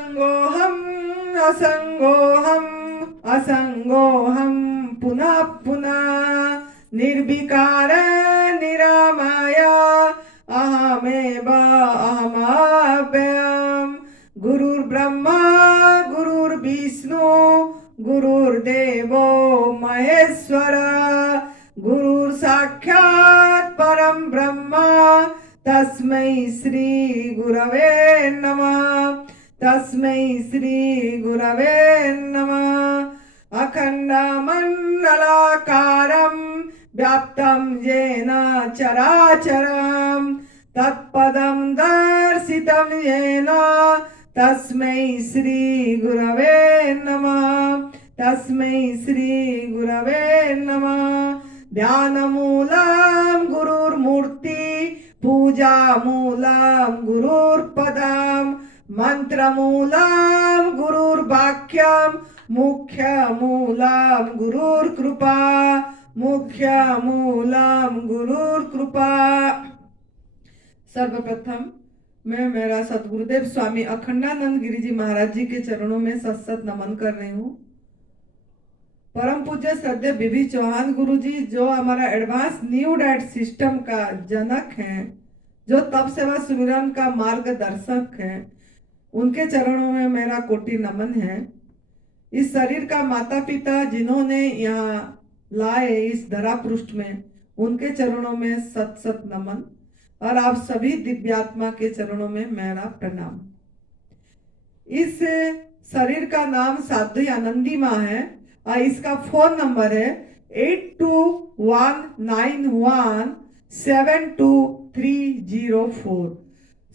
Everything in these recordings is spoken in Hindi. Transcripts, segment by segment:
असंगोहम असंगोहम असंगोहम पुनः पुनः निर्विकार निरामय अहमेव अहमव्ययम्। गुरुर्ब्रह्मा गुरुर्विष्णु गुरुर्देवो महेश्वर गुरुर्साक्षात् परम ब्रह्म तस्मै श्री गुरवे नमः। तस्मै श्री गुरवे नमः। अखंडमंडलाकारं व्याप्तं येन चराचरं तत्पदं दर्शितं येन तस्मै श्री गुरवे नमः। तस्मै श्री गुरवे नमः। ध्यानमूलं गुरुर्मूर्ति पूजामूलं गुरुर्पदं मंत्रमूलं गुरुर्वाक्यं मुख्यमूलं गुरुर्कृपा मुख्यमूलं गुरुर्कृपा। सर्वप्रथम मैं मेरा सतगुरुदेव स्वामी अखंडानंद गिरी जी महाराज जी के चरणों में सत नमन कर रही हूँ। परम पूज्य श्रद्धेय बीबी चौहान गुरु जी जो हमारा एडवांस न्यू डाइट सिस्टम का जनक हैं, जो तप सेवा सुमिरन का मार्गदर्शक हैं, उनके चरणों में मेरा कोटि नमन है। इस शरीर का माता पिता जिन्होंने यहाँ लाए इस धरा पृष्ठ में, उनके चरणों में सत नमन और आप सभी दिव्यात्मा के चरणों में मेरा प्रणाम। इस शरीर का नाम साध्वी आनंदी माँ है और इसका फोन नंबर है 8219172304।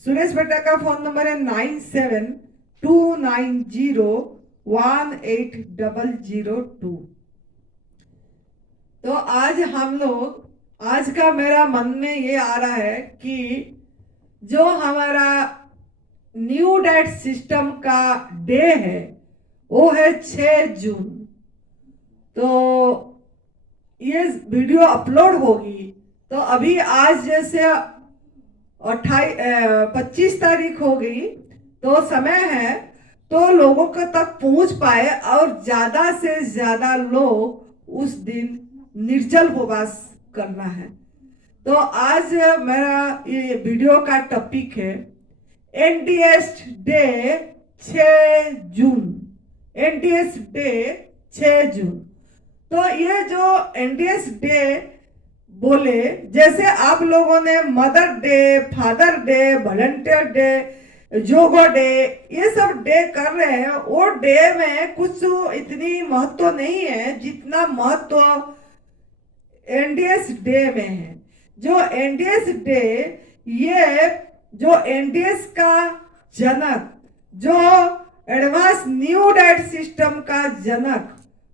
सुरेश बेटा का फोन नंबर है 9729018002। तो आज हम लोग, आज का मेरा मन में ये आ रहा है कि जो हमारा न्यू डाइट सिस्टम का डे है वो है 6 जून। तो ये वीडियो अपलोड होगी तो अभी आज जैसे 25 तारीख हो गई तो समय है तो लोगों के तक पहुंच पाए और ज्यादा से ज्यादा लोग उस दिन निर्जल उपवास करना है। तो आज मेरा ये वीडियो का टॉपिक है एनडीएस डे 6 जून। एनडीएस डे 6 जून। तो ये जो एनडीएस डे बोले, जैसे आप लोगों ने mother day, father day, volunteer day, yoga day, ये सब डे कर रहे हैं, वो डे में कुछ इतनी महत्व नहीं है जितना महत्व एनडीएस डे में है। जो एनडीएस डे, ये जो एनडीएस का जनक, जो एडवांस न्यू डाइट सिस्टम का जनक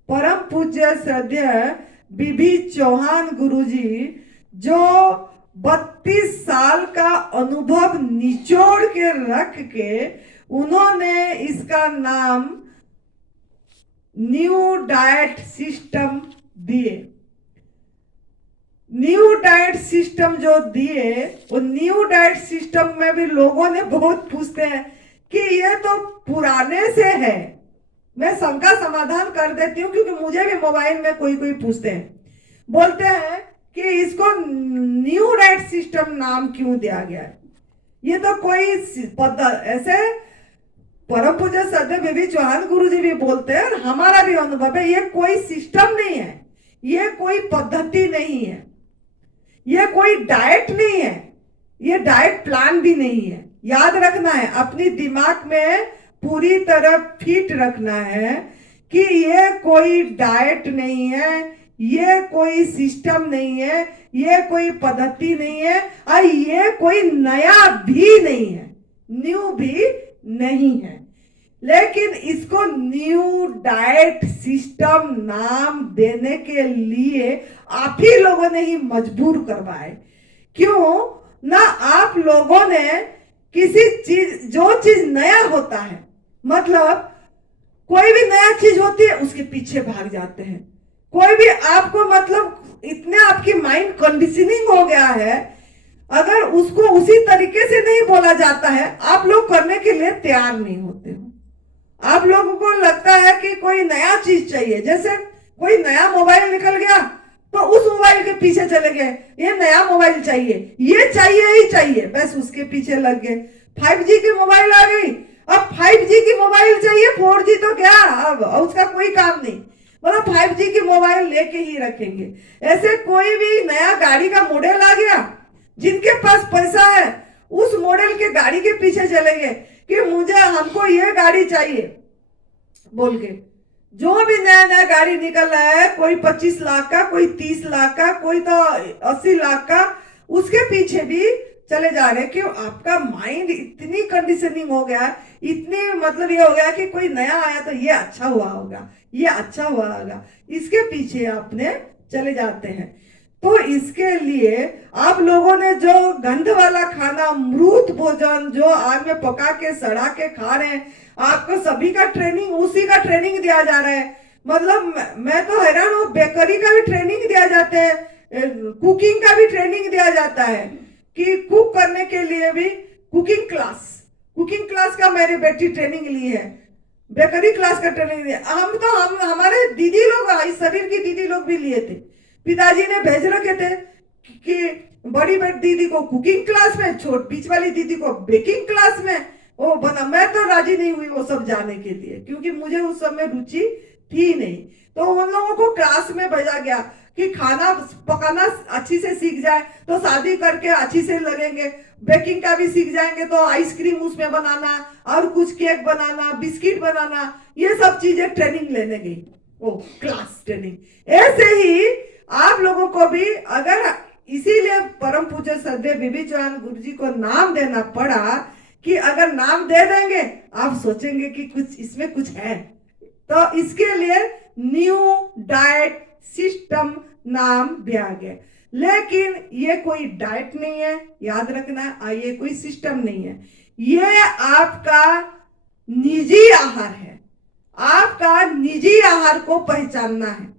परम पूज्य श्रद्धेय बीबी चौहान गुरुजी, जो 32 साल का अनुभव निचोड़ के रख के उन्होंने इसका नाम न्यू डाइट सिस्टम दिए। न्यू डाइट सिस्टम जो दिए, वो न्यू डाइट सिस्टम में भी लोगों ने बहुत पूछते हैं कि ये तो पुराने से है। मैं शंका समाधान कर देती हूँ क्योंकि मुझे भी मोबाइल में कोई पूछते हैं, बोलते हैं कि इसको न्यू डाइट सिस्टम नाम क्यों दिया गया है। ये तो कोई ऐसे परम पूज्य श्रद्धेय बीबी चौहान गुरु जी भी बोलते हैं और हमारा भी अनुभव है, ये कोई सिस्टम नहीं है, ये कोई पद्धति नहीं है, ये कोई डाइट नहीं है, ये डाइट प्लान भी नहीं है। याद रखना है, अपनी दिमाग में पूरी तरह फिट रखना है कि ये कोई डाइट नहीं है, ये कोई सिस्टम नहीं है, ये कोई पद्धति नहीं है और ये कोई नया भी नहीं है, न्यू भी नहीं है। लेकिन इसको न्यू डाइट सिस्टम नाम देने के लिए आप ही लोगों ने ही मजबूर करवाए। क्यों ना आप लोगों ने किसी चीज, जो चीज नया होता है, मतलब कोई भी नया चीज होती है उसके पीछे भाग जाते हैं। कोई भी आपको, मतलब इतने आपकी माइंड कंडीशनिंग हो गया है, अगर उसको उसी तरीके से नहीं बोला जाता है आप लोग करने के लिए तैयार नहीं होते हो। आप लोगों को लगता है कि कोई नया चीज चाहिए, जैसे कोई नया मोबाइल निकल गया तो उस मोबाइल के पीछे चले गए, ये नया मोबाइल चाहिए, ये चाहिए ही चाहिए, बस उसके पीछे लग गए। 5G की मोबाइल आ गई, अब 5G की मोबाइल चाहिए, 4G तो क्या, अब उसका कोई काम नहीं, मतलब 5G की मोबाइल लेके ही रखेंगे। ऐसे कोई भी नया गाड़ी का मॉडल आ गया, जिनके पास पैसा है उस मॉडल के गाड़ी के पीछे चले गए कि मुझे हमको ये गाड़ी चाहिए बोल के। जो भी नया नया गाड़ी निकल रहा है, कोई 25 लाख का, कोई 30 लाख का, कोई तो 80 लाख का, उसके पीछे भी चले जा रहे हैं कि आपका माइंड इतनी कंडीशनिंग हो गया, इतनी मतलब ये हो गया कि कोई नया आया तो ये अच्छा हुआ होगा, ये अच्छा हुआ होगा, इसके पीछे आपने चले जाते हैं। तो इसके लिए आप लोगों ने जो गंध वाला खाना, मृत भोजन जो आग में पका के सड़ा के खा रहे हैं, आपको सभी का ट्रेनिंग, उसी का ट्रेनिंग दिया जा रहा है। मतलब मैं तो हैरान हूँ, बेकरी का भी ट्रेनिंग दिया जाता है, कुकिंग का भी ट्रेनिंग दिया जाता है कि कुक करने के लिए भी कुकिंग क्लास का मेरी बेटी ट्रेनिंग ली है, बेकरी क्लास का ट्रेनिंग दिया। हम हमारे दीदी लोग, इस शरीर की दीदी लोग भी लिए थे, पिताजी ने भेज रखे थे कि बड़ी दीदी को कुकिंग क्लास में, बीच वाली दीदी को बेकिंग क्लास में वो बना। मैं तो राजी नहीं हुई वो सब जाने के लिए, क्योंकि मुझे उस समय रुचि थी नहीं। तो उन लोगों को क्लास में भेजा गया कि खाना पकाना अच्छी से सीख जाए तो शादी करके अच्छी से लगेंगे, बेकिंग का भी सीख जाएंगे तो आइसक्रीम उसमें बनाना और कुछ केक बनाना, बिस्किट बनाना, ये सब चीजें ट्रेनिंग लेने गई, वो क्लास ट्रेनिंग। ऐसे ही आप लोगों को भी, अगर इसीलिए परम पूज्य श्रद्धेय बीबी चौहान गुरु जी को नाम देना पड़ा कि अगर नाम दे देंगे आप सोचेंगे कि कुछ इसमें कुछ है, तो इसके लिए न्यू डाइट सिस्टम नाम दिया गया। लेकिन ये कोई डाइट नहीं है, याद रखना, ये कोई सिस्टम नहीं है, ये आपका निजी आहार है। आपका निजी आहार को पहचानना है।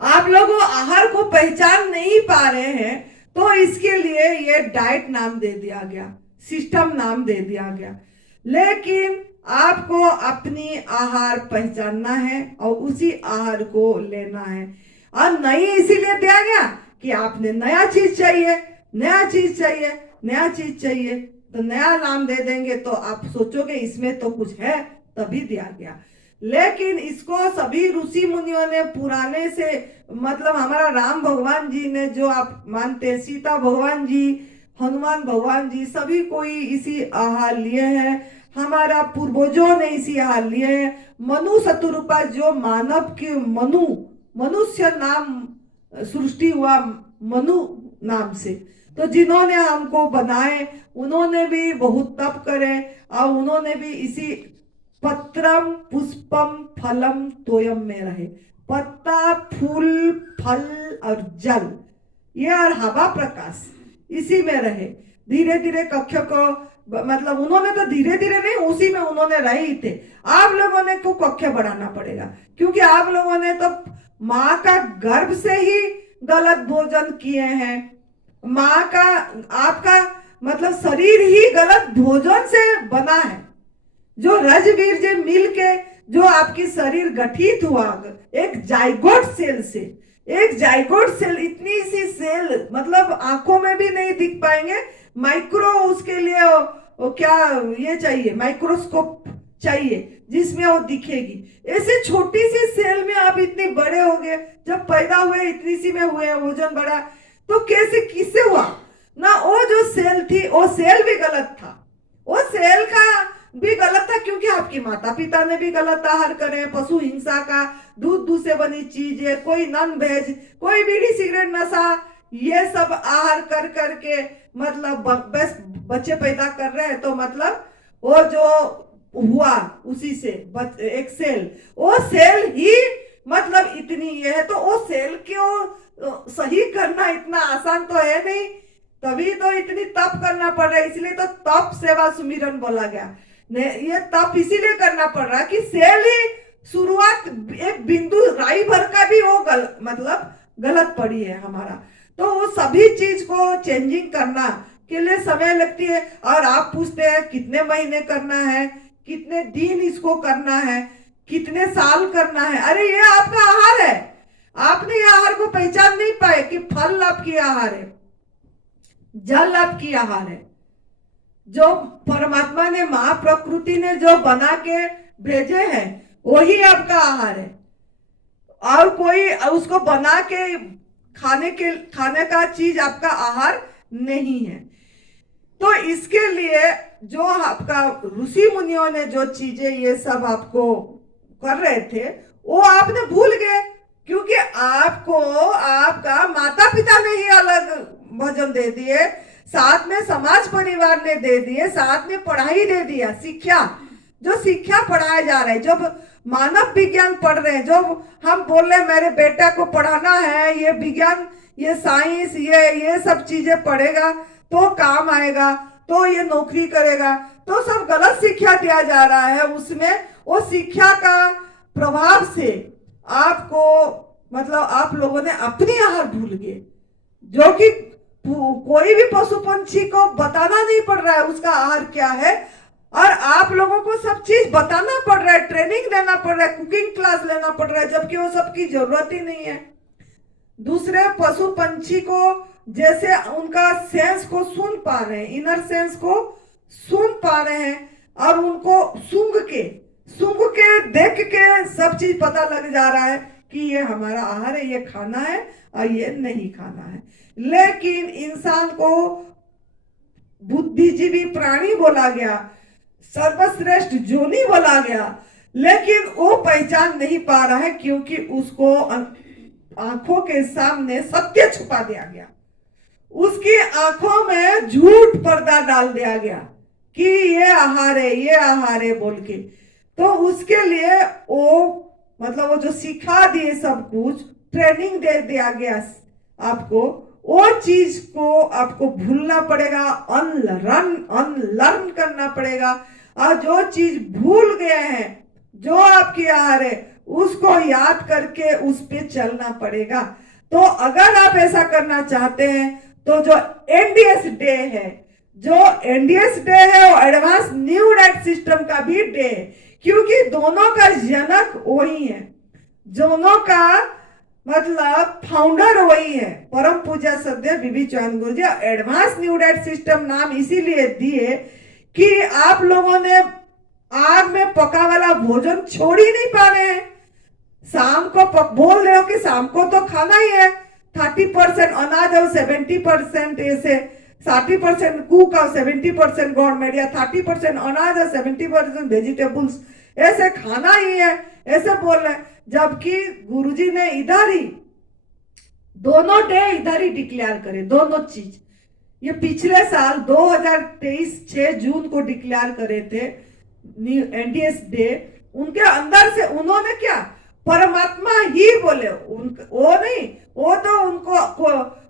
आप लोग आहार को पहचान नहीं पा रहे हैं, तो इसके लिए ये डाइट नाम दे दिया गया, सिस्टम नाम दे दिया गया। लेकिन आपको अपनी आहार पहचानना है और उसी आहार को लेना है। और नई इसीलिए दिया गया कि आपने नया चीज चाहिए, नया चीज चाहिए, नया चीज चाहिए, तो नया नाम दे देंगे तो आप सोचोगे इसमें तो कुछ है, तभी दिया गया। लेकिन इसको सभी ऋषि मुनियों ने पुराने से, मतलब हमारा राम भगवान जी ने जो आप मानते हैं, सीता भगवान जी, हनुमान भगवान जी, सभी कोई इसी आहार लिए हैं। हमारा पूर्वजों ने इसी आहार लिए हैं। मनु शतरूपा, जो मानव के मनुष्य नाम सृष्टि हुआ मनु नाम से, तो जिन्होंने हमको बनाए उन्होंने भी बहुत तप करे और उन्होंने भी इसी पत्रम पुष्पम फलम तोयम में रहे। पत्ता, फूल, फल और जल, ये और हवा प्रकाश, इसी में रहे। धीरे धीरे कक्ष को, मतलब उन्होंने तो धीरे धीरे नहीं, उसी में उन्होंने रहे ही थे। आप लोगों ने को कक्ष बढ़ाना पड़ेगा, क्योंकि आप लोगों ने तो माँ का गर्भ से ही गलत भोजन किए हैं। माँ का, आपका मतलब शरीर ही गलत भोजन से बना है। जो रजवीर मिल के जो आपकी शरीर गठित हुआ, एक जाइगोट सेल से, एक जाइगोट सेल, इतनी सी सेल, मतलब आंखों में भी नहीं दिख पाएंगे, माइक्रो, उसके लिए वो क्या ये चाहिए, माइक्रोस्कोप चाहिए जिसमें वो दिखेगी। ऐसे छोटी सी सेल में आप इतने बड़े हो गए, जब पैदा हुए इतनी सी में हुए, वजन बढ़ा, तो कैसे, किससे हुआ ना? वो जो सेल थी वो सेल भी गलत था, वो सेल का भी गलत था, क्योंकि आपके माता पिता ने भी गलत आहार करे, पशु हिंसा का, दूध से बनी चीजें, कोई नॉन वेज, कोई बीड़ी सिगरेट नशा, ये सब आहार कर करके मतलब बस बच्चे पैदा कर रहे हैं। तो मतलब वो जो हुआ उसी से एक सेल, वो सेल ही मतलब इतनी ये है, तो वो सेल क्यों सही करना इतना आसान तो है नहीं, तभी तो इतनी तप करना पड़ रहा है। इसलिए तो तप सेवा सुमिरन बोला गया। ये तप इसीलिए करना पड़ रहा है कि सेल ही शुरुआत, एक बिंदु राई भर का भी वो मतलब गलत पड़ी है हमारा। तो वो सभी चीज को चेंजिंग करना के लिए समय लगती है। और आप पूछते हैं कितने महीने करना है, कितने दिन इसको करना है, कितने साल करना है। अरे ये आपका आहार है, आपने ये आहार को पहचान नहीं पाए कि फल आपकी आहार है, जल आपकी आहार है, जो परमात्मा ने, मां प्रकृति ने जो बना के भेजे हैं वही आपका आहार है। और कोई उसको बना के खाने का चीज आपका आहार नहीं है। तो इसके लिए जो आपका ऋषि मुनियों ने जो चीजें ये सब आपको कर रहे थे वो आपने भूल गए, क्योंकि आपको आपका माता पिता ने ही अलग भोजन दे दिए, साथ में समाज परिवार ने दे दिए, साथ में पढ़ाई दे दिया, शिक्षा, जो शिक्षा पढ़ाया जा रहा है, जो मानव विज्ञान पढ़ रहे हैं, जो हम बोल रहे हैं मेरे बेटा को पढ़ाना है, ये विज्ञान, ये साइंस, ये सब चीजें पढ़ेगा तो काम आएगा, तो ये नौकरी करेगा, तो सब गलत शिक्षा दिया जा रहा है। उसमें वो शिक्षा का प्रभाव से आपको, मतलब आप लोगों ने अपनी आहार भूल गए, जो कि कोई भी पशु पंछी को बताना नहीं पड़ रहा है उसका आहार क्या है, और आप लोगों को सब चीज बताना पड़ रहा है, ट्रेनिंग देना पड़ रहा है, कुकिंग क्लास लेना पड़ रहा है, जबकि वो सबकी जरूरत ही नहीं है। दूसरे पशु पंछी को जैसे उनका सेंस को सुन पा रहे हैं, इनर सेंस को सुन पा रहे हैं, और उनको सूंघ के देख के सब चीज पता लग जा रहा है कि ये हमारा आहार है, ये खाना है और ये नहीं खाना है। लेकिन इंसान को बुद्धिजीवी प्राणी बोला गया, सर्वश्रेष्ठ जोनी बोला गया, लेकिन वो पहचान नहीं पा रहा है, क्योंकि उसको आंखों के सामने सत्य छुपा दिया गया, उसकी आंखों में झूठ पर्दा डाल दिया गया कि ये आहार है, ये आहार है बोल के। तो उसके लिए वो, मतलब वो जो सिखा दिए सब कुछ, ट्रेनिंग दे दिया गया आपको, वो चीज को आपको भूलना पड़ेगा, अनलर्न करना पड़ेगा, और जो चीज भूल गए हैं, जो आपकी आहार है, उसको याद करके उस पे चलना पड़ेगा। तो अगर आप ऐसा करना चाहते हैं तो जो एनडीएस डे है, वो एडवांस न्यू डाइट सिस्टम का भी डे है, क्योंकि दोनों का जनक वही है, दोनों का मतलब फाउंडर वही है, परम पूज्य सद्य बीबी चौहान गुरु जी। एडवांस न्यू डाइट सिस्टम नाम इसीलिए दिए कि आप लोगों ने आग में पका वाला भोजन छोड़ ही नहीं पा रहे हैं। शाम को बोल रहे हो कि शाम को तो खाना ही है, 30% अनाज और 70% ऐसे, 60% कुक और 70% गवर्नमेंट, या 30% अनाज और 70% वेजिटेबल्स, ऐसे खाना ही है, ऐसे बोल रहे हैं। जबकि गुरुजी ने इधर ही दोनों डे इधर ही डिक्लेयर करे, दोनों चीज। ये पिछले साल 2023 6 जून को डिक्लेयर करे थे एनडीएस डे। उनके अंदर से उन्होंने क्या, परमात्मा ही बोले, वो नहीं, वो तो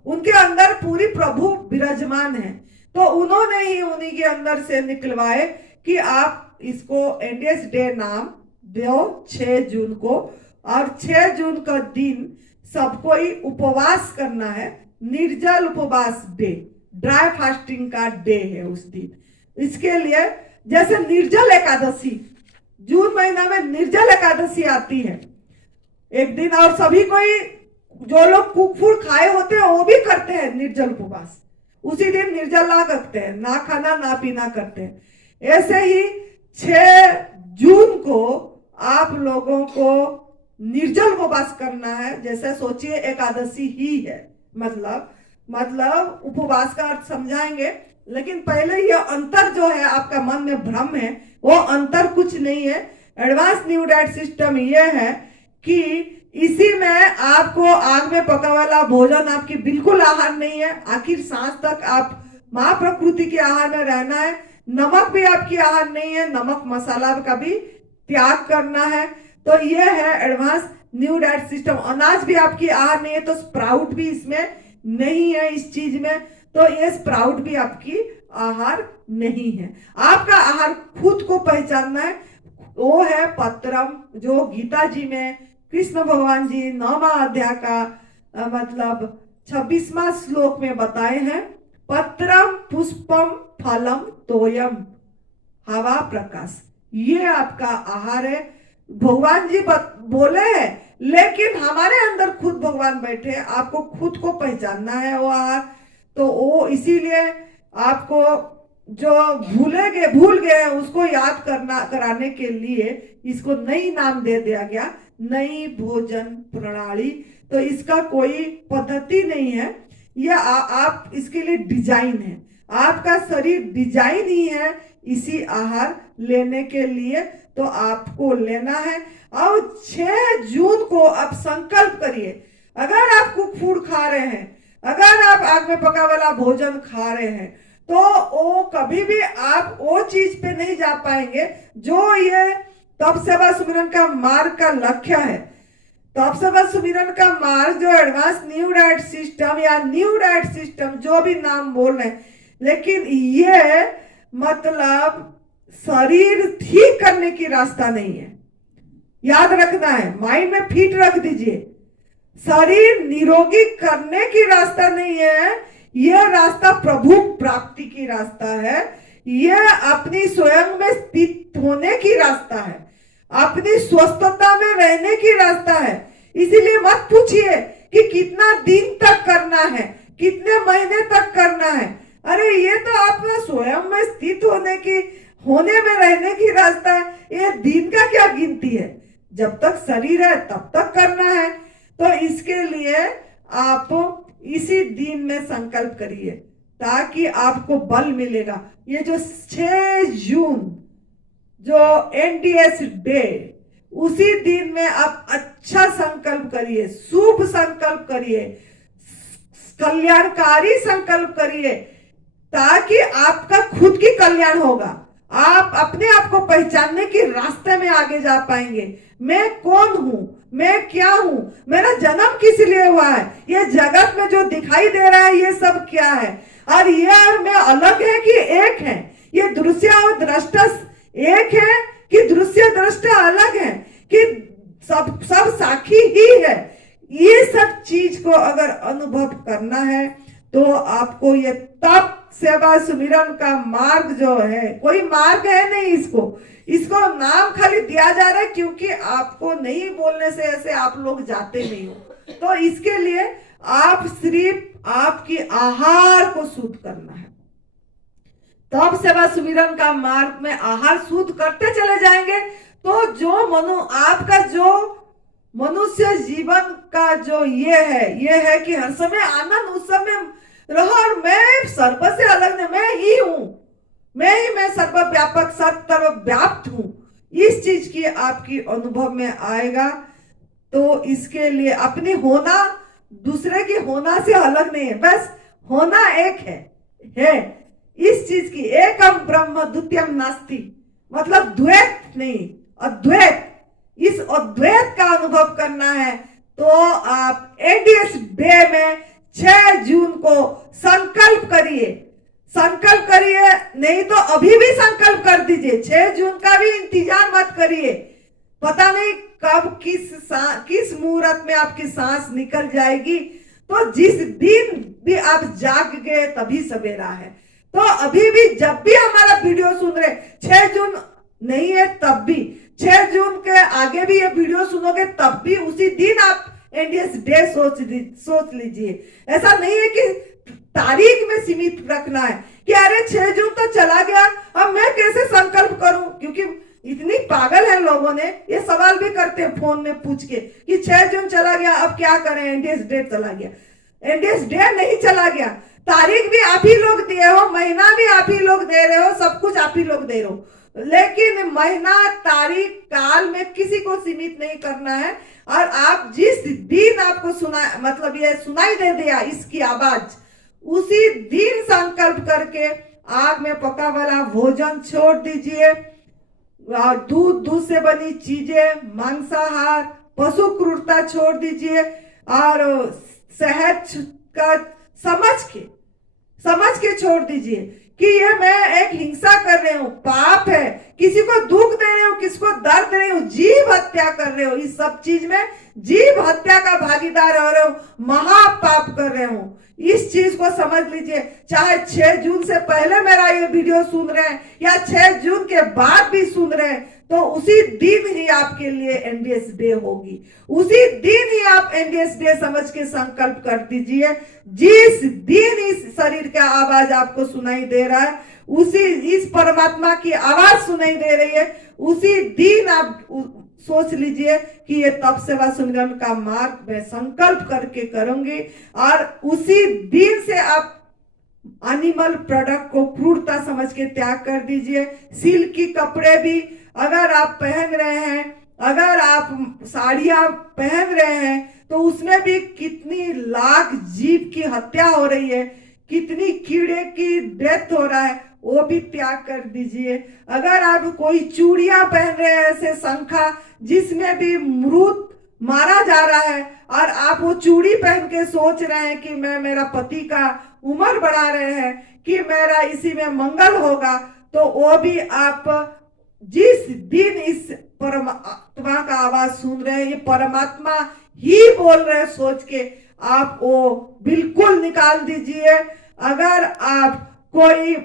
उनके अंदर पूरी प्रभु विराजमान है, तो उन्होंने ही उन्हीं के अंदर से निकलवाए कि आप इसको एनडीएस डे नाम दो 6 जून को, और 6 जून का दिन सबको ही उपवास करना है, निर्जल उपवास डे, ड्राई फास्टिंग का डे है उस दिन। इसके लिए जैसे निर्जल एकादशी, जून महीना में निर्जल एकादशी आती है एक दिन, और सभी कोई जो लोग कुक फूड खाए होते हैं वो भी करते हैं निर्जल उपवास, उसी दिन निर्जला करते हैं, ना खाना ना पीना करते हैं। ऐसे ही 6 जून को आप लोगों को निर्जल उपवास करना है, जैसे सोचिए एकादशी ही है, मतलब उपवास का अर्थ समझाएंगे, लेकिन पहले ये अंतर जो है आपका मन में भ्रम है, वो अंतर कुछ नहीं है। एडवांस न्यू डाइट सिस्टम ये है कि इसी में आपको आग में पका वाला भोजन आपकी बिल्कुल आहार नहीं है, आखिर सांस तक आप मां प्रकृति के आहार में रहना है। नमक भी आपकी आहार नहीं है, नमक मसाला का भी त्याग करना है। तो ये है एडवांस न्यू डाइट सिस्टम। अनाज भी आपकी आहार नहीं है, तो स्प्राउट भी इसमें नहीं है इस चीज में, तो ये स्प्राउट भी आपकी आहार नहीं है। आपका आहार खुद को पहचानना है, वो है पत्रम, जो गीता जी में कृष्ण भगवान जी 9वां अध्याय का मतलब 26वां श्लोक में बताए हैं, पत्रम पुष्पम फलम तोयम हवा प्रकाश। ये आपका आहार है। भगवान जी बोले हैं, लेकिन हमारे अंदर खुद भगवान बैठे हैं, आपको खुद को पहचानना है वो आहार। तो वो इसीलिए आपको जो भूल गए उसको याद करना कराने के लिए इसको नई नाम दे दिया गया, नई भोजन प्रणाली। तो इसका कोई पद्धति नहीं है, यह आप इसके लिए डिजाइन है, आपका शरीर डिजाइन ही है इसी आहार लेने के लिए। तो आपको लेना है। और 6 जून को आप संकल्प करिए, अगर आप कुक फूड खा रहे हैं, अगर आप आग में पका वाला भोजन खा रहे हैं, तो वो कभी भी आप वो चीज पे नहीं जा पाएंगे जो ये तप सेवा सुमिरन का मार्ग का लक्ष्य है। तप सेवा सुमिरन का मार्ग जो एडवांस न्यू डाइट सिस्टम या न्यू डाइट सिस्टम जो भी नाम बोल रहे हैं, लेकिन ये मतलब शरीर ठीक करने की रास्ता नहीं है, याद रखना है, माइंड में फिट रख दीजिए। शरीर निरोगी करने की रास्ता नहीं है, यह रास्ता प्रभु प्राप्ति की रास्ता है, यह अपनी स्वयं में स्थित होने की रास्ता है, अपनी स्वस्थता में रहने की रास्ता है। इसीलिए मत पूछिए कि कितना दिन तक करना है, कितने महीने तक करना है। अरे ये तो आपका स्वयं में स्थित होने में रहने की रास्ता है, ये दिन का क्या गिनती है, जब तक शरीर है तब तक करना है। तो इसके लिए आप इसी दिन में संकल्प करिए ताकि आपको बल मिलेगा। ये जो 6 जून जो एनडीएस डे, उसी दिन में आप अच्छा संकल्प करिए, शुभ संकल्प करिए, कल्याणकारी संकल्प करिए, ताकि आपका खुद की कल्याण होगा। आप अपने आप को पहचानने के रास्ते में आगे जा पाएंगे। मैं कौन हूं, मैं क्या हूं, मेरा जन्म किस लिए हुआ है, ये जगत में जो दिखाई दे रहा है ये सब क्या है, और ये और मैं अलग है कि एक है, ये दृश्य और दृष्टा एक है कि दृश्य दृष्टा अलग है, कि सब साखी ही है। ये सब चीज को अगर अनुभव करना है तो आपको ये तप सेवा सुमिरन का मार्ग जो है, कोई मार्ग है नहीं, इसको नाम खाली दिया जा रहा है क्योंकि आपको नहीं बोलने से ऐसे आप लोग जाते नहीं हो। तो इसके लिए आप सिर्फ आपकी आहार को शुद्ध करना है। तप सेवा सुमिरन का मार्ग में आहार शुद्ध करते चले जाएंगे तो जो आपका जो मनुष्य जीवन का जो ये है कि हर समय आनंद उस समय रहो, और मैं सर्व से अलग नहीं, मैं ही हूं, मैं सर्वव्यापक सर्वव्याप्त हूं। इस चीज की आपकी अनुभव में आएगा। तो इसके लिए अपनी होना दूसरे की होना से अलग नहीं है, बस होना एक है इस चीज की। एकम ब्रह्म द्वितीयम नास्ति, मतलब द्वैत नहीं, अद्वैत। इस अद्वैत का अनुभव करना है तो आप एडीएस डे में 6 जून को संकल्प करिए, नहीं तो अभी भी संकल्प कर दीजिए। 6 जून का भी इंतजार मत करिए, पता नहीं कब किस मुहूर्त में आपकी सांस निकल जाएगी। तो जिस दिन भी आप जाग गए तभी सवेरा है। तो अभी भी जब भी हमारा वीडियो सुन रहे, 6 जून नहीं है तब भी, 6 जून के आगे भी ये वीडियो सुनोगे तब भी उसी दिन आप एनडीएस डे सोच लीजिए। ऐसा नहीं है कि तारीख में सीमित रखना है कि अरे 6 जून तो चला गया, अब मैं कैसे संकल्प करूं, क्योंकि इतनी पागल है लोगों ने, ये सवाल भी करते हैं फोन में पूछ के कि 6 जून चला गया अब क्या करें, एनडीएस डे चला गया। एनडीएस डे नहीं चला गया, तारीख भी आप ही लोग दिए हो, महीना भी आप ही लोग दे रहे हो, सब कुछ आप ही लोग दे रहे हो, लेकिन महीना तारीख काल में किसी को सीमित नहीं करना है। और आप जिस दिन आपको मतलब ये सुनाई दे दिया इसकी आवाज, उसी दिन संकल्प करके आग में पका वाला भोजन छोड़ दीजिए, और दूध से बनी चीजें, मांसाहार, पशु क्रूरता छोड़ दीजिए, और सेहत का समझ के छोड़ दीजिए। कि ये मैं एक हिंसा कर रही हूँ, पाप है, किसी को दुख दे रही हूँ, किसी को दर्द दे रही हूँ, जीव हत्या कर रहे हो, इस सब चीज में जीव हत्या का भागीदार हो रहे हो, महापाप कर रहे हो। इस चीज को समझ लीजिए। चाहे 6 जून से पहले मेरा ये वीडियो सुन रहे हैं या 6 जून के बाद भी सुन रहे हैं, तो उसी दिन ही आपके लिए एनडीएस डे होगी। उसी दिन ही आप एनडीएस डे समझ के संकल्प कर दीजिए। जिस दिन इस शरीर का आवाज आपको सुनाई दे रहा है, उसी इस परमात्मा की आवाज सुनाई दे रही है, उसी दिन आप सोच लीजिए कि ये तप सेवा सुमिरन का मार्ग मैं संकल्प करके करूंगी, और उसी दिन से आप एनिमल प्रोडक्ट को क्रूरता समझ के त्याग कर दीजिए। सिल्क की कपड़े भी अगर आप पहन रहे हैं, अगर आप साड़ियां पहन रहे हैं, तो उसमें भी कितनी लाख जीव की हत्या हो रही है, कितनी कीड़े की डेथ हो रहा है, वो भी त्याग कर दीजिए। अगर आप कोई चूड़ियां पहन रहे हैं ऐसे शंखा जिसमें भी मृत मारा जा रहा है, और आप वो चूड़ी पहन के सोच रहे हैं कि मैं मेरा पति का उम्र बढ़ा रहे हैं कि मेरा इसी में मंगल होगा, तो वो भी आप जिस दिन इस परमात्मा का आवाज सुन रहे हैं, ये परमात्मा ही बोल रहे हैं सोच के आप वो बिल्कुल निकाल दीजिए। अगर आप कोई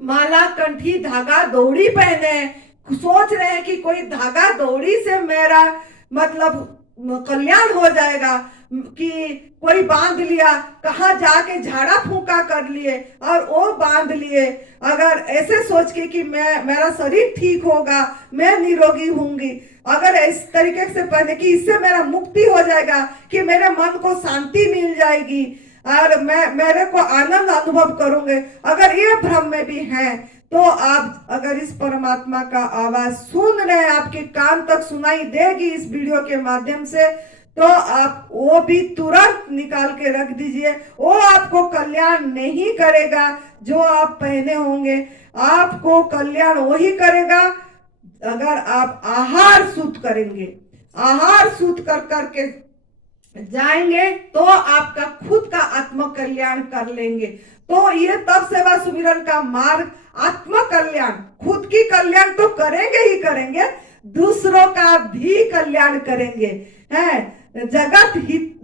माला, कंठी, धागा, दौड़ी पहने, सोच रहे हैं कि कोई धागा दौड़ी से मेरा मतलब कल्याण हो जाएगा, कि कोई बांध लिया, कहाँ जाके झाड़ा फूका कर लिए और वो बांध लिए, अगर ऐसे सोच के कि मेरा शरीर ठीक होगा, मैं निरोगी होंगी, अगर इस तरीके से पहने कि इससे मेरा मुक्ति हो जाएगा, कि मेरे मन को शांति मिल जाएगी और मेरे को आनंद अनुभव करूंगे, अगर ये भ्रम में भी हैं, तो आप अगर इस परमात्मा का आवाज सुन रहे हैं, आपके कान तक सुनाई देगी इस वीडियो के माध्यम से, तो आप वो भी तुरंत निकाल के रख दीजिए। वो आपको कल्याण नहीं करेगा जो आप पहने होंगे, आपको कल्याण वही करेगा अगर आप आहार शुद्ध करेंगे। आहार शुद्ध कर करके जाएंगे तो आपका खुद का आत्म कल्याण कर लेंगे। तो ये तप सेवा सुमिरन का मार्ग आत्म कल्याण, खुद की कल्याण तो करेंगे ही करेंगे, दूसरों का भी कल्याण करेंगे, है जगत हित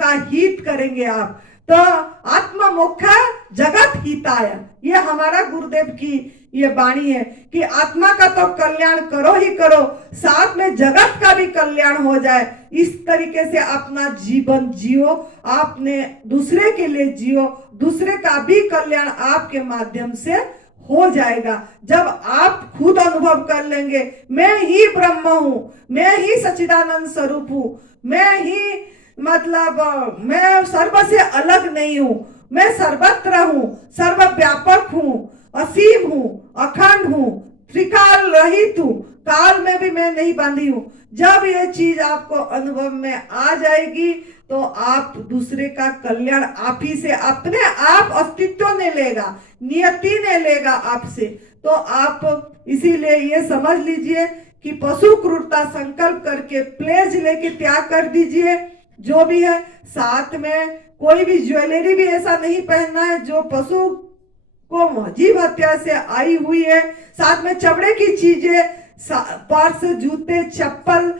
का हित करेंगे आप। तो आत्म मोक्षा जगत हिताय, ये हमारा गुरुदेव की ये वाणी है कि आत्मा का तो कल्याण करो ही करो, साथ में जगत का भी कल्याण हो जाए। इस तरीके से अपना जीवन जियो, आपने दूसरे के लिए जियो, दूसरे का भी कल्याण आपके माध्यम से हो जाएगा। जब आप खुद अनुभव कर लेंगे मैं ही ब्रह्म हूं, मैं ही सच्चिदानंद स्वरूप हूं, मैं ही मतलब मैं सर्व से अलग नहीं हूं, मैं सर्वत्र हूं, सर्वव्यापक हूं, असीम हूं, अखंड हूं, त्रिकाल रहित हूं, काल में भी मैं नहीं बांधी हूं। जब ये चीज आपको अनुभव में आ जाएगी तो आप दूसरे का कल्याण आप ही से, अपने आप अस्तित्व ने लेगा, नियति ने लेगा आपसे। तो आप इसीलिए ये समझ लीजिए कि पशु क्रूरता संकल्प करके प्लेज लेके त्याग कर दीजिए। जो भी है, साथ में कोई भी ज्वेलरी भी ऐसा नहीं पहनना है जो पशु को जीव हत्या से आई हुई है। साथ में चमड़े की चीजें, पर्स, जूते, चप्पल,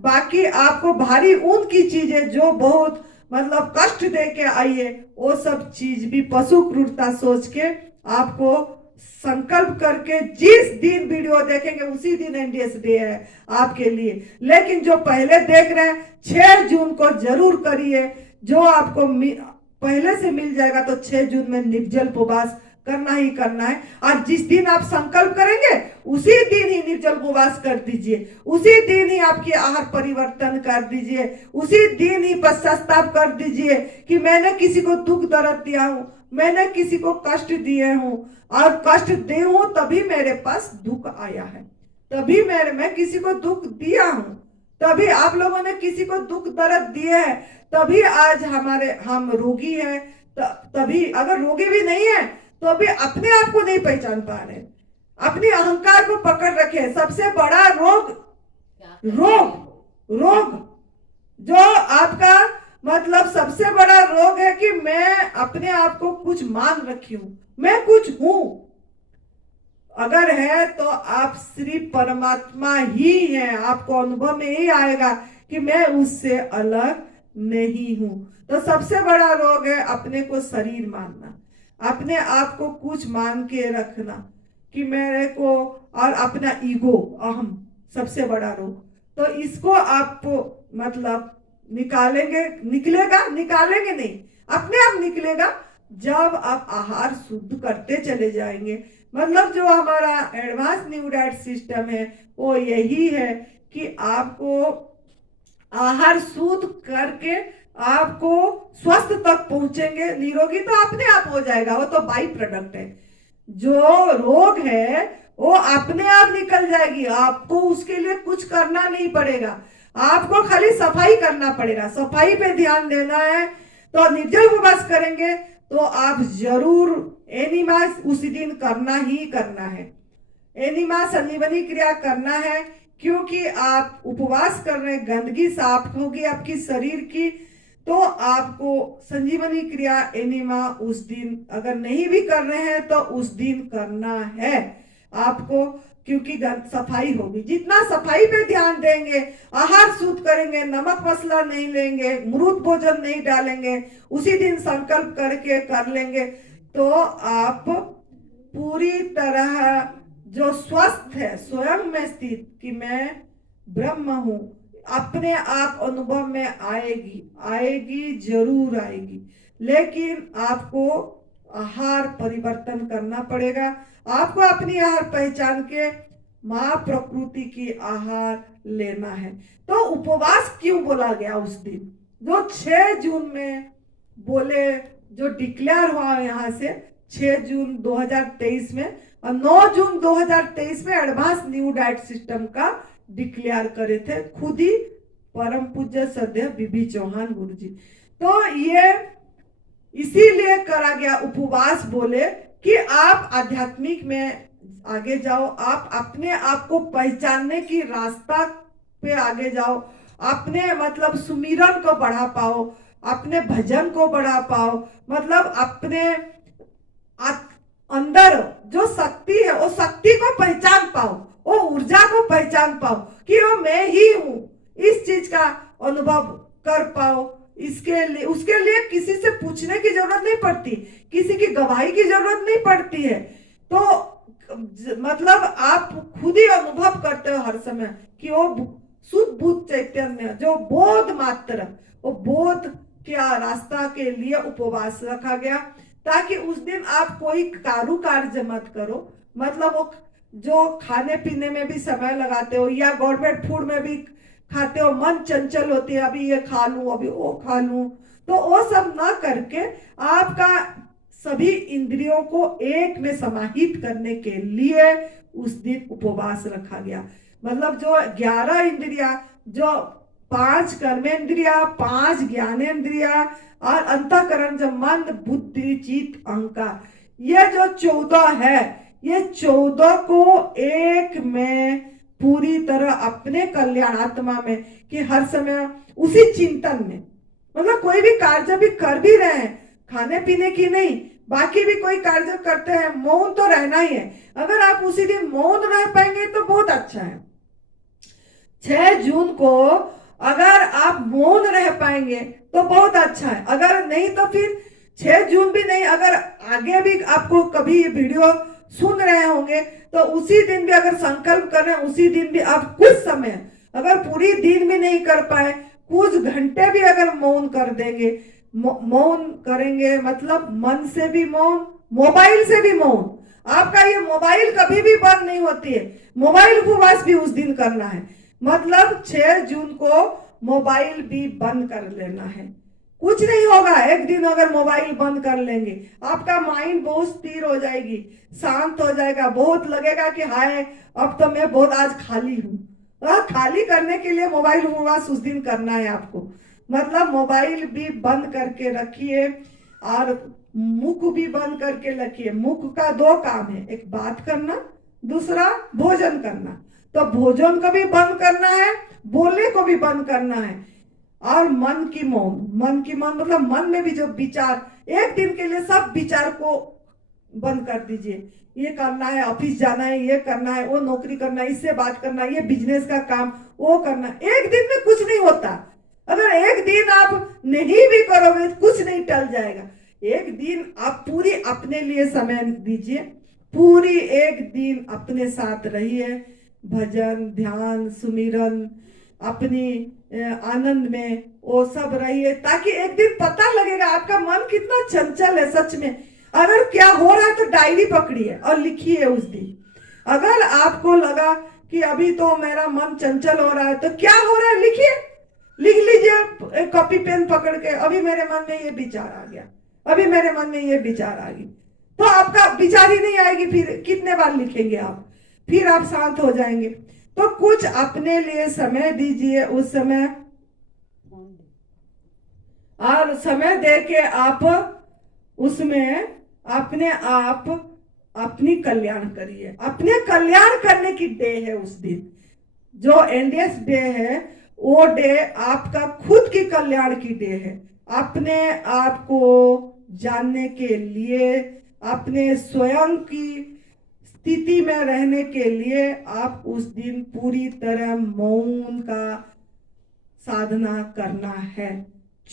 बाकी आपको भारी ऊन की चीजें जो बहुत मतलब कष्ट दे के आई है, वो सब चीज भी पशु क्रूरता सोच के आपको संकल्प करके जिस दिन वीडियो देखेंगे उसी दिन एनडीएस डे है आपके लिए। लेकिन जो पहले देख रहे हैं 6 जून को जरूर करिए, जो आपको पहले से मिल जाएगा तो 6 जून में निर्जल उपवास करना ही करना है। और जिस दिन आप संकल्प करेंगे उसी दिन ही निर्जल उपवास कर दीजिए, उसी दिन ही आपकी आहार परिवर्तन कर दीजिए, उसी दिन ही पश्चाताप कर दीजिए कि मैंने किसी को दुख दर्द दिया हूं, मैंने किसी को कष्ट दिए हूं, और कष्ट दे हूं तभी मेरे पास दुख आया है, तभी मैं किसी को दुख दिया हूं, तभी आप लोगों ने किसी को दुख दर्द दिए हैं, तभी आज हम रोगी हैं। तभी अगर रोगी भी नहीं है तो भी अपने आप को नहीं पहचान पा रहे, अपने अहंकार को पकड़ रखे। सबसे बड़ा रोग जो आपका मतलब सबसे बड़ा रोग है कि मैं अपने आप को कुछ मान रखी हूं, मैं कुछ हूं। अगर है तो आप श्री परमात्मा ही हैं, आपको अनुभव में ही आएगा कि मैं उससे अलग नहीं हूं। तो सबसे बड़ा रोग है अपने को शरीर मानना, अपने आप को कुछ मान के रखना कि मेरे को, और अपना ईगो, अहम, सबसे बड़ा रोग। तो इसको आप मतलब निकालेंगे, निकालेंगे नहीं, अपने आप निकलेगा जब आप आहार शुद्ध करते चले जाएंगे। मतलब जो हमारा एडवांस न्यू डाइट सिस्टम है वो यही है कि आपको आहार शुद्ध करके आपको स्वस्थ तक पहुंचेंगे। निरोगी तो अपने आप हो जाएगा, वो तो बाई प्रोडक्ट है। जो रोग है वो अपने आप निकल जाएगी, आपको उसके लिए कुछ करना नहीं पड़ेगा, आपको खाली सफाई करना पड़ेगा। सफाई पे ध्यान देना है। तो निर्जल उपवास करेंगे तो आप जरूर एनिमा उसी दिन करना ही करना है। एनिमा संजीवनी क्रिया करना है, क्योंकि आप उपवास कर रहे हैं, गंदगी साफ होगी आपकी शरीर की, तो आपको संजीवनी क्रिया एनिमा उस दिन, अगर नहीं भी कर रहे हैं तो उस दिन करना है आपको, क्योंकि सफाई होगी। जितना सफाई पे ध्यान देंगे, आहार शुद्ध करेंगे, नमक मसाला नहीं लेंगे, मृत भोजन नहीं डालेंगे, उसी दिन संकल्प करके कर लेंगे, तो आप पूरी तरह जो स्वस्थ है, स्वयं में स्थित कि मैं ब्रह्म हूं, अपने आप अनुभव में आएगी जरूर आएगी। लेकिन आपको आहार परिवर्तन करना पड़ेगा। आपको अपनी आहार पहचान के मां प्रकृति की आहार लेना है। तो उपवास क्यों बोला गया उस दिन, जो 6 जून में बोले, जो डिक्लेयर हुआ यहाँ से 6 जून 2023 में, और 9 जून 2023 में एडवांस न्यू डाइट सिस्टम का डिक्लेयर करे थे खुद ही परम पूज्य सदैव बीबी चौहान गुरु जी। तो ये इसीलिए करा गया उपवास, बोले कि आप आध्यात्मिक में आगे जाओ, आप अपने आप को पहचानने की रास्ता पे आगे जाओ, अपने मतलब सुमिरन को बढ़ा पाओ, अपने भजन को बढ़ा पाओ, मतलब अपने अंदर जो शक्ति है वो शक्ति को पहचान पाओ, वो ऊर्जा को पहचान पाओ कि वो मैं ही हूं, इस चीज का अनुभव कर पाओ। इसके लिए, उसके लिए किसी से पूछने की जरूरत नहीं पड़ती, किसी की गवाही की जरूरत नहीं पड़ती है। तो मतलब आप खुद ही अनुभव करते हो हर समय कि वो शुद्ध बुद्ध चैतन्य, जो बोध मात्र, वो बोध क्या रास्ता के लिए उपवास रखा गया, ताकि उस दिन आप कोई कारुकार्य मत करो। मतलब वो जो खाने पीने में भी समय लगाते हो या गवर्नमेंट फूड में भी खाते हो, मन चंचल होती है, अभी ये खा लूं, अभी वो खा लूं, तो वो सब ना करके आपका सभी इंद्रियों को एक में समाहित करने के लिए उस दिन उपवास रखा गया। मतलब जो 11 इंद्रिया, जो 5 कर्मेंद्रिया, 5 ज्ञानेंद्रिया और अंतःकरण, जो मन बुद्धि चित्त अहंकार, ये जो 14 है, ये 14 को एक में पूरी तरह अपने कल्याणात्मा में, कि हर समय उसी चिंतन में, मतलब कोई भी कार्य भी कर भी रहे हैं, खाने पीने की नहीं, बाकी भी कोई कार्य करते हैं, मौन तो रहना ही है। अगर आप उसी दिन मौन रह पाएंगे तो बहुत अच्छा है। 6 जून को अगर आप मौन रह पाएंगे तो बहुत अच्छा है, अगर नहीं तो फिर 6 जून भी नहीं, अगर आगे भी आपको कभी ये वीडियो सुन रहे होंगे तो उसी दिन भी अगर संकल्प कर रहे हैं, उसी दिन भी आप कुछ समय, अगर पूरी दिन भी नहीं कर पाए, कुछ घंटे भी अगर मौन कर देंगे, मौन करेंगे, मतलब मन से भी मौन, मोबाइल से भी मौन। आपका ये मोबाइल कभी भी बंद नहीं होती है, मोबाइल उपवास भी उस दिन करना है। मतलब 6 जून को मोबाइल भी बंद कर लेना है। कुछ नहीं होगा, एक दिन अगर मोबाइल बंद कर लेंगे, आपका माइंड बहुत स्थिर हो जाएगी, शांत हो जाएगा, बहुत लगेगा कि हाय अब तो मैं बहुत आज खाली हूँ। खाली करने के लिए मोबाइल उपवास उस दिन करना है आपको। मतलब मोबाइल भी बंद करके रखिए और मुख भी बंद करके रखिए। मुख का 2 काम है, एक बात करना, दूसरा भोजन करना। तो भोजन को भी बंद करना है, बोलने को भी बंद करना है। और मन की मौन। मन की मौन मतलब मन में भी जो विचार, एक दिन के लिए सब विचार को बंद कर दीजिए। ये करना है, ऑफिस जाना है, ये करना है, वो नौकरी करना है, इससे बात करना है, ये बिजनेस का काम वो करना है। एक दिन में कुछ नहीं होता। अगर एक दिन आप नहीं भी करोगे तो कुछ नहीं टल जाएगा। एक दिन आप पूरी अपने लिए समय दीजिए, पूरी एक दिन अपने साथ रहिए, भजन ध्यान सुमिरन अपनी आनंद में वो सब रहिए, ताकि एक दिन पता लगेगा आपका मन कितना चंचल है। सच में अगर क्या हो रहा है तो डायरी पकड़िए और लिखिए उस दिन। अगर आपको लगा कि अभी तो मेरा मन चंचल हो रहा है तो क्या हो रहा है लिखिए, लिख लीजिए कॉपी पेन पकड़ के, अभी मेरे मन में ये विचार आ गया, अभी मेरे मन में ये विचार आ गई, तो आपका विचार ही नहीं आएगी। फिर कितने बार लिखेंगे आप, फिर आप शांत हो जाएंगे। तो कुछ अपने लिए समय दीजिए उस समय, और समय दे के आप उसमें अपने आप अपनी कल्याण करिए। अपने कल्याण करने की डे है उस दिन, जो एंडियस डे है वो डे आपका खुद की कल्याण की डे है। अपने आप को जानने के लिए, अपने स्वयं की स्थिति में रहने के लिए आप उस दिन पूरी तरह मौन का साधना करना है,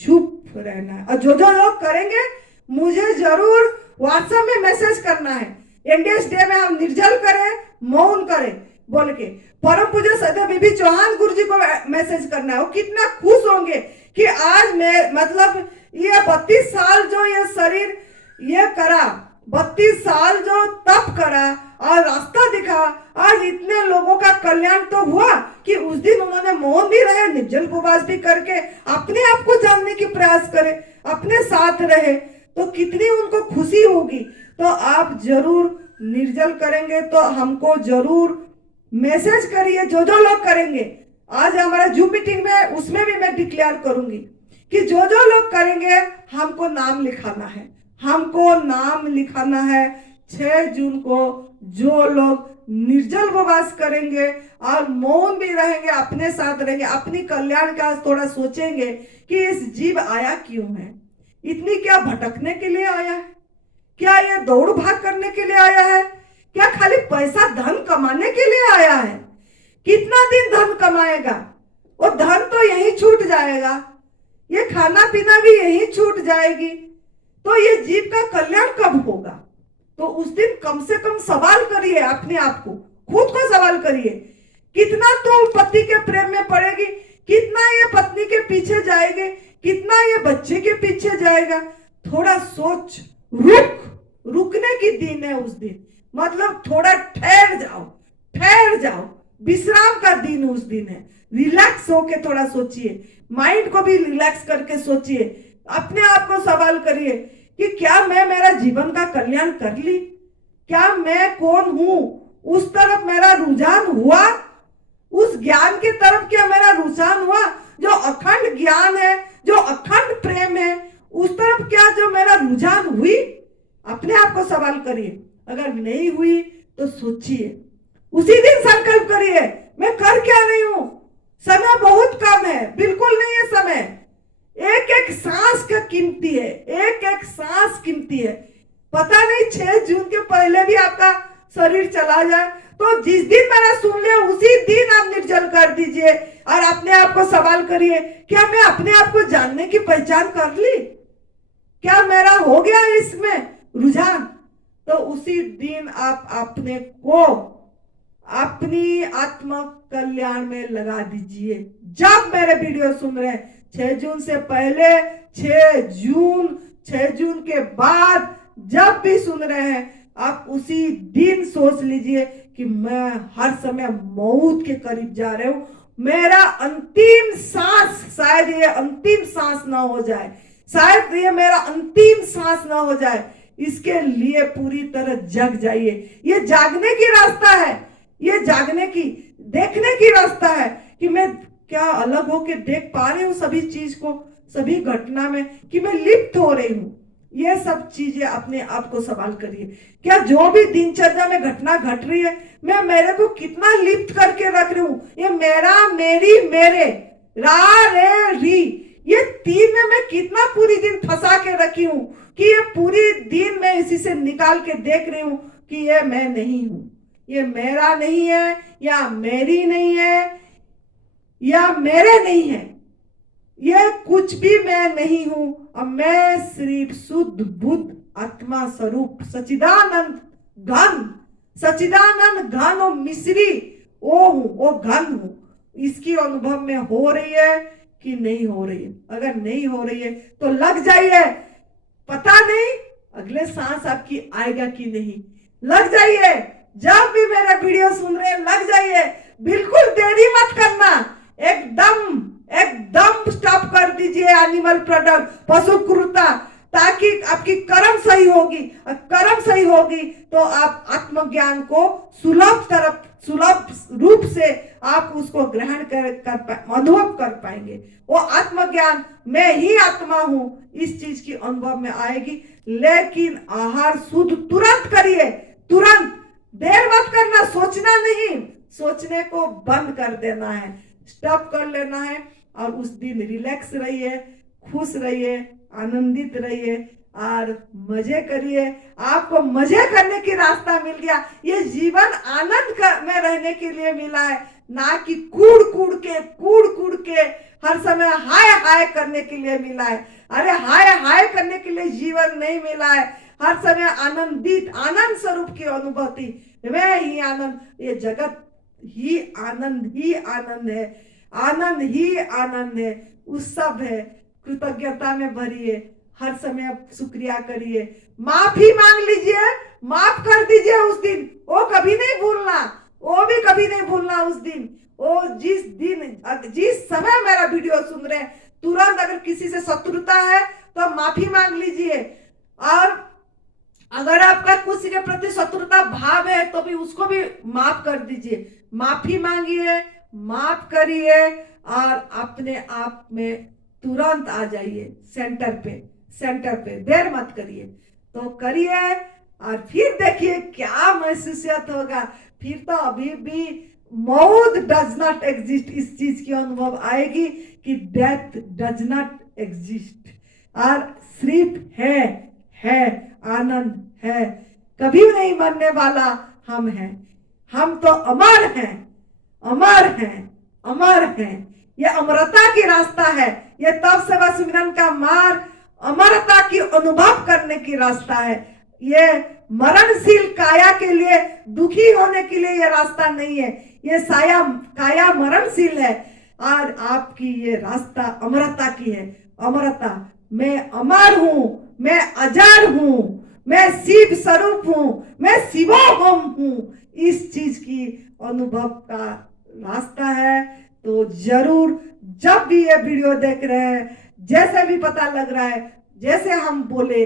चुप रहना है। और जो जो लोग करेंगे मुझे जरूर व्हाट्सएप में मैसेज करना है, इंडियंस डे में हम निर्जल करें, मौन करें बोल के। परम पूज्य सदा बीबी चौहान गुरु जी को मैसेज करना है। वो कितना खुश होंगे कि आज मैं मतलब ये 32 साल जो ये शरीर ये करा, 32 साल जो तप करा और रास्ता दिखा, आज इतने लोगों का कल्याण तो हुआ कि उस दिन उन्होंने मौन भी रहे, निर्जल उपवास भी करके अपने आप को जानने की प्रयास करे, अपने साथ रहे, तो कितनी उनको खुशी होगी। तो आप जरूर निर्जल करेंगे तो हमको जरूर मैसेज करिए, जो जो लोग करेंगे। आज हमारा जूम मीटिंग में उसमें भी मैं डिक्लेयर करूंगी कि जो जो लोग करेंगे हमको नाम लिखाना है, हमको नाम लिखाना है 6 जून को। जो लोग निर्जल उपवास करेंगे और मौन भी रहेंगे, अपने साथ रहेंगे, अपनी कल्याण का थोड़ा सोचेंगे कि इस जीव आया क्यों है, इतनी क्या भटकने के लिए आया है, क्या ये दौड़ भाग करने के लिए आया है, क्या खाली पैसा धन कमाने के लिए आया है, कितना दिन धन कमाएगा, और धन तो यही छूट जाएगा, ये खाना पीना भी यही छूट जाएगी, तो ये जीव का कल्याण कब होगा। तो उस दिन कम से कम सवाल करिए अपने आप को, खुद को सवाल करिए, कितना तो पति के प्रेम में पड़ेगी, कितना ये पत्नी के पीछे जाएगी, कितना ये बच्चे के पीछे जाएगा। थोड़ा सोच, रुकने की दिन है उस दिन, मतलब थोड़ा ठहर जाओ, विश्राम का दिन उस दिन है। रिलैक्स होके थोड़ा सोचिए, माइंड को भी रिलैक्स करके सोचिए, अपने आप को सवाल करिए कि क्या मैं मेरा जीवन का कल्याण कर ली, क्या मैं कौन हूं, उस तरफ मेरा रुझान हुआ, उस ज्ञान की तरफ क्या मेरा रुझान हुआ, जो अखंड ज्ञान है, जो अखंड प्रेम है, उस तरफ क्या जो मेरा रुझान हुई। अपने आप को सवाल करिए, अगर नहीं हुई तो सोचिए, उसी दिन संकल्प करिए मैं कर क्या रही हूं, समय बहुत कम है, बिल्कुल नहीं है समय, एक एक सांस का कीमती है, एक एक सांस कीमती है। पता नहीं 6 जून के पहले भी आपका शरीर चला जाए, तो जिस दिन मेरा सुन ले उसी दिन आप निर्जल कर दीजिए और अपने आप को सवाल करिए, क्या मैं अपने आप को जानने की पहचान कर ली, क्या मेरा हो गया इसमें रुझान। तो उसी दिन आप अपने को अपनी आत्म कल्याण में लगा दीजिए। जब मेरे वीडियो सुन रहे हैं 6 जून से पहले, 6 जून के बाद, जब भी सुन रहे हैं आप उसी दिन सोच लीजिए कि मैं हर समय मौत के करीब जा रहा हूं, मेरा अंतिम सांस, शायद ये अंतिम सांस ना हो जाए, शायद ये मेरा अंतिम सांस ना हो जाए, इसके लिए पूरी तरह जग जाइए। ये जागने की रास्ता है, ये जागने की, देखने की रास्ता है कि मैं क्या अलग होके देख पा रही हूँ सभी चीज को, सभी घटना में, कि मैं लिप्त हो रही हूँ। ये सब चीजें अपने आप को सवाल करिए, क्या जो भी दिनचर्या में घटना घट रही है मैं मेरे को कितना लिप्त करके रख रही हूँ, ये मेरा, मेरी, मेरे, रा रे री, ये तीन में मैं कितना पूरी दिन फंसा के रखी हूं कि ये पूरी दिन मैं इसी से निकाल के देख रही हूं कि ये मैं नहीं हूं, ये मेरा नहीं है, या मेरी नहीं है, या मेरे नहीं है, ये कुछ भी मैं नहीं हूं। अब मैं सिर्फ शुद्ध बुद्ध आत्मा स्वरूप सचिदानंद घन, सचिदानंद घन और मिश्री वो हूं, वो घन हूं। इसकी अनुभव में हो रही है कि नहीं हो रही है? अगर नहीं हो रही है तो लग जाइए, पता नहीं अगले सांस आपकी आएगा कि नहीं। लग जाइए, जब भी मेरा वीडियो सुन रहे हैं लग जाइए, बिल्कुल देरी मत करना, एकदम एकदम स्टॉप कर दीजिए एनिमल प्रोडक्ट, पशु क्रूरता, ताकि आपकी कर्म सही होगी। और कर्म सही होगी तो आप आत्मज्ञान को सुलभ रूप से आप उसको ग्रहण कर अनुभव कर पाएंगे। वो आत्मज्ञान मैं ही आत्मा हूं, इस चीज की अनुभव में आएगी। लेकिन आहार शुद्ध तुरंत करिए, तुरंत, देर मत करना, सोचना नहीं, सोचने को बंद कर देना है, स्टॉप कर लेना है। और उस दिन रिलैक्स रहिए, खुश रहिए, आनंदित रहिए और मजे करिए। आपको मजे करने की रास्ता मिल गया। ये जीवन आनंद में रहने के लिए मिला है, ना कि कूड़ कूड़ के हर समय हाय हाय करने के लिए मिला है। अरे हाय हाय करने के लिए जीवन नहीं मिला है, हर समय आनंदित, आनंद स्वरूप की अनुभूति, मैं ही आनंद, ये जगत ही आनंद है, आनंद ही आनंद है, उत्सव है। कृतज्ञता में भरिए, हर समय शुक्रिया करिए, माफी मांग लीजिए, माफ कर दीजिए उस दिन, वो कभी नहीं भूलना, वो भी कभी नहीं भूलना उस दिन। वो जिस समय मेरा वीडियो सुन रहे हैं, तुरंत अगर किसी से शत्रुता है तो माफी मांग लीजिए। और अगर आपका किसी के प्रति शत्रुता भाव है तो भी उसको भी माफ कर दीजिए। माफी मांगिए, माफ करिए और अपने आप में तुरंत आ जाइए सेंटर पे, देर मत करिए। तो करिए और फिर देखिए क्या महसूस होगा। फिर तो अभी भी मौत डज नॉट एग्जिस्ट, इस चीज की अनुभव आएगी कि डेथ डज नॉट एग्जिस्ट, और सिर्फ है आनंद है, कभी नहीं मरने वाला हम हैं। हम तो अमर हैं, अमर हैं, अमर हैं। ये अमरता की रास्ता है, ये तप सेवा सुमिरन का मार्ग अमरता की अनुभव करने की रास्ता है। ये मरणशील काया के लिए, दुखी होने के लिए ये रास्ता नहीं है, ये काया मरणशील है। और आपकी ये रास्ता अमरता की है। अमरता, मैं अमर हूं, मैं अजर हूं, मैं शिव स्वरूप हूं, मैं शिवोहम हूं, इस चीज की अनुभव का रास्ता है। तो जरूर जब भी ये वीडियो देख रहे हैं, जैसे भी पता लग रहा है, जैसे हम बोले,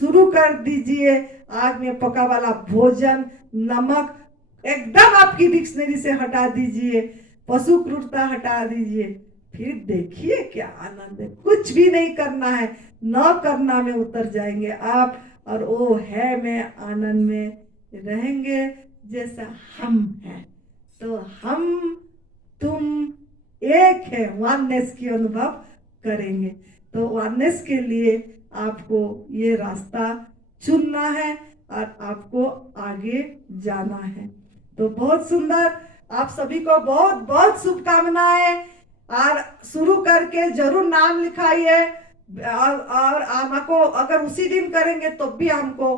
शुरू कर दीजिए। आग में पका वाला भोजन, नमक एकदम आपकी डिक्शनरी से हटा दीजिए, पशु क्रूरता हटा दीजिए, फिर देखिए क्या आनंद है। कुछ भी नहीं करना है, न करना में उतर जाएंगे आप, और वो है मैं आनंद में रहेंगे जैसा हम हैं। तो हम तुम एक है, वननेस की अनुभव करेंगे। तो वननेस के लिए आपको ये रास्ता चुनना है और आपको आगे जाना है। तो बहुत सुंदर, आप सभी को बहुत बहुत शुभकामनाएं। और शुरू करके जरूर नाम लिखाइए, और हमको अगर उसी दिन करेंगे तो भी हमको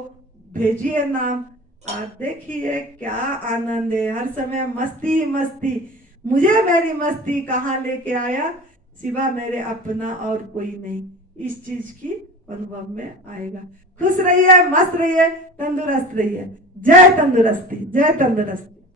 भेजिए नाम। और देखिए क्या आनंद है, हर समय मस्ती मस्ती। मुझे मेरी मस्ती कहाँ लेके आया, सिवा मेरे अपना और कोई नहीं, इस चीज की अनुभव में आएगा। खुश रहिए, मस्त रहिए, तंदुरुस्त रहिए। जय तंदुरुस्ती, जय तंदुरुस्ती।